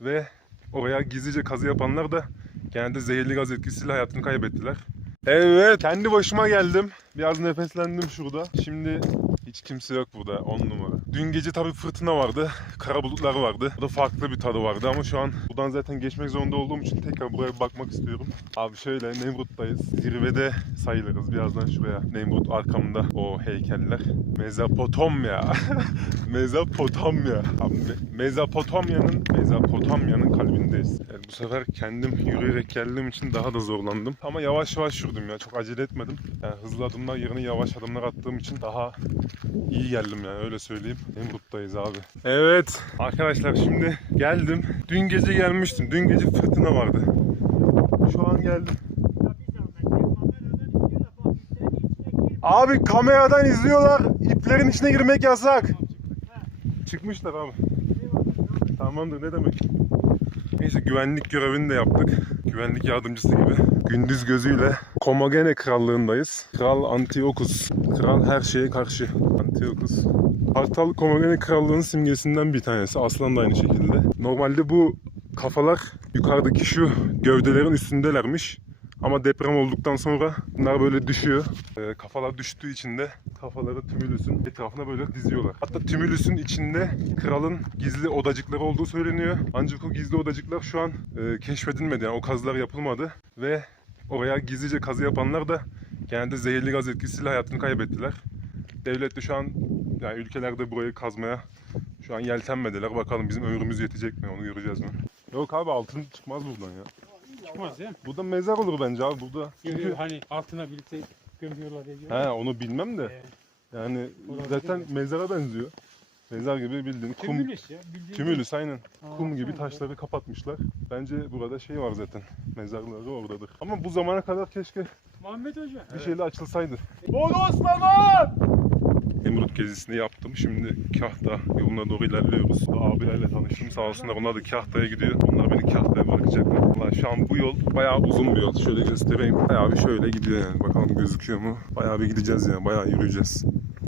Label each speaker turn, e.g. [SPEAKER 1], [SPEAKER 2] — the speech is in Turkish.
[SPEAKER 1] Ve oraya gizlice kazı yapanlar da genelde zehirli gaz etkisiyle hayatını kaybettiler. Evet, kendi başıma geldim. Biraz nefeslendim şurada. Şimdi hiç kimse yok burada, 10 numara. Dün gece tabii fırtına vardı, kara bulutlar vardı. Burada farklı bir tadı vardı ama şu an buradan zaten geçmek zorunda olduğum için tekrar buraya bakmak istiyorum. Abi şöyle Nemrut'tayız. Zirvede sayılırız. Birazdan şuraya Nemrut arkamda o heykeller. Mezopotamya. Mezopotamya. Abi Me- Mezopotamya'nın Mezopotamya'nın kalbindeyiz. Yani bu sefer kendim yürüyerek geldiğim için daha da zorlandım. Ama yavaş yavaş yürüdüm ya. Çok acele etmedim. Yani hızlı adımlar yerine yavaş adımlar attığım için daha iyi geldim yani öyle söyleyeyim. Nemrut'tayız abi. Evet arkadaşlar şimdi geldim. Dün gece gelmiştim. Dün gece fırtına vardı. Şu an geldim. Abi kameradan izliyorlar. İplerin içine girmek yasak. Çıkmışlar abi. Tamamdır ne demek. Neyse güvenlik görevini de yaptık. Güvenlik yardımcısı gibi. Gündüz gözüyle Komagene krallığındayız. Kral Antiochus. Kral her şeye karşı. Antiochus. Kartal Komagene krallığının simgesinden bir tanesi. Aslan da aynı şekilde. Normalde bu kafalar yukarıdaki şu gövdelerin üstündelermiş. Ama deprem olduktan sonra bunlar böyle düşüyor. Ee, kafalar düştüğü için de kafaları tümülüsün etrafına böyle diziyorlar. Hatta tümülüsün içinde kralın gizli odacıkları olduğu söyleniyor. Ancak o gizli odacıklar şu an e, keşfedilmedi. Yani o kazılar yapılmadı. Ve oraya gizlice kazı yapanlar da genelde zehirli gaz etkisiyle hayatını kaybettiler. Devlet de şu an yani ülkelerde burayı kazmaya şu an yeltenmediler. Bakalım bizim ömrümüz yetecek mi onu göreceğiz mi? Yok abi altın çıkmaz buradan ya.
[SPEAKER 2] Çıkmaz değil mi?
[SPEAKER 1] Burada mezar olur bence abi burada. Çünkü
[SPEAKER 2] hani altına birlikte gömüyorlar ediyor.
[SPEAKER 1] he onu bilmem de
[SPEAKER 2] Ee,
[SPEAKER 1] yani zaten
[SPEAKER 2] mi?
[SPEAKER 1] mezara benziyor. Mezar gibi bildiğin kum.
[SPEAKER 2] Tümülüs ya. bildiğin-
[SPEAKER 1] Tümülüs aynen.
[SPEAKER 2] Aa,
[SPEAKER 1] Kum gibi taşları kapatmışlar. Bence burada şey var zaten. Mezarları oradadır. Ama bu zamana kadar keşke
[SPEAKER 2] Muhammed Hoca.
[SPEAKER 1] bir şeyle açılsaydı.
[SPEAKER 2] Bodoslama!
[SPEAKER 1] Nemrut gezisini yaptım. Şimdi Kahta yoluna doğru ilerliyoruz. Abilerle tanıştım. Sağ olsunlar onlar da Kahta'ya gidiyor. Onlar beni Kahta'ya bırakacaklar. Valla şu an bu yol bayağı uzun bir yol. Şöyle göstereyim. Bayağı bir şöyle gidiyor yani. Bakalım gözüküyor mu? Bayağı bir gideceğiz yani. Bayağı yürüyeceğiz.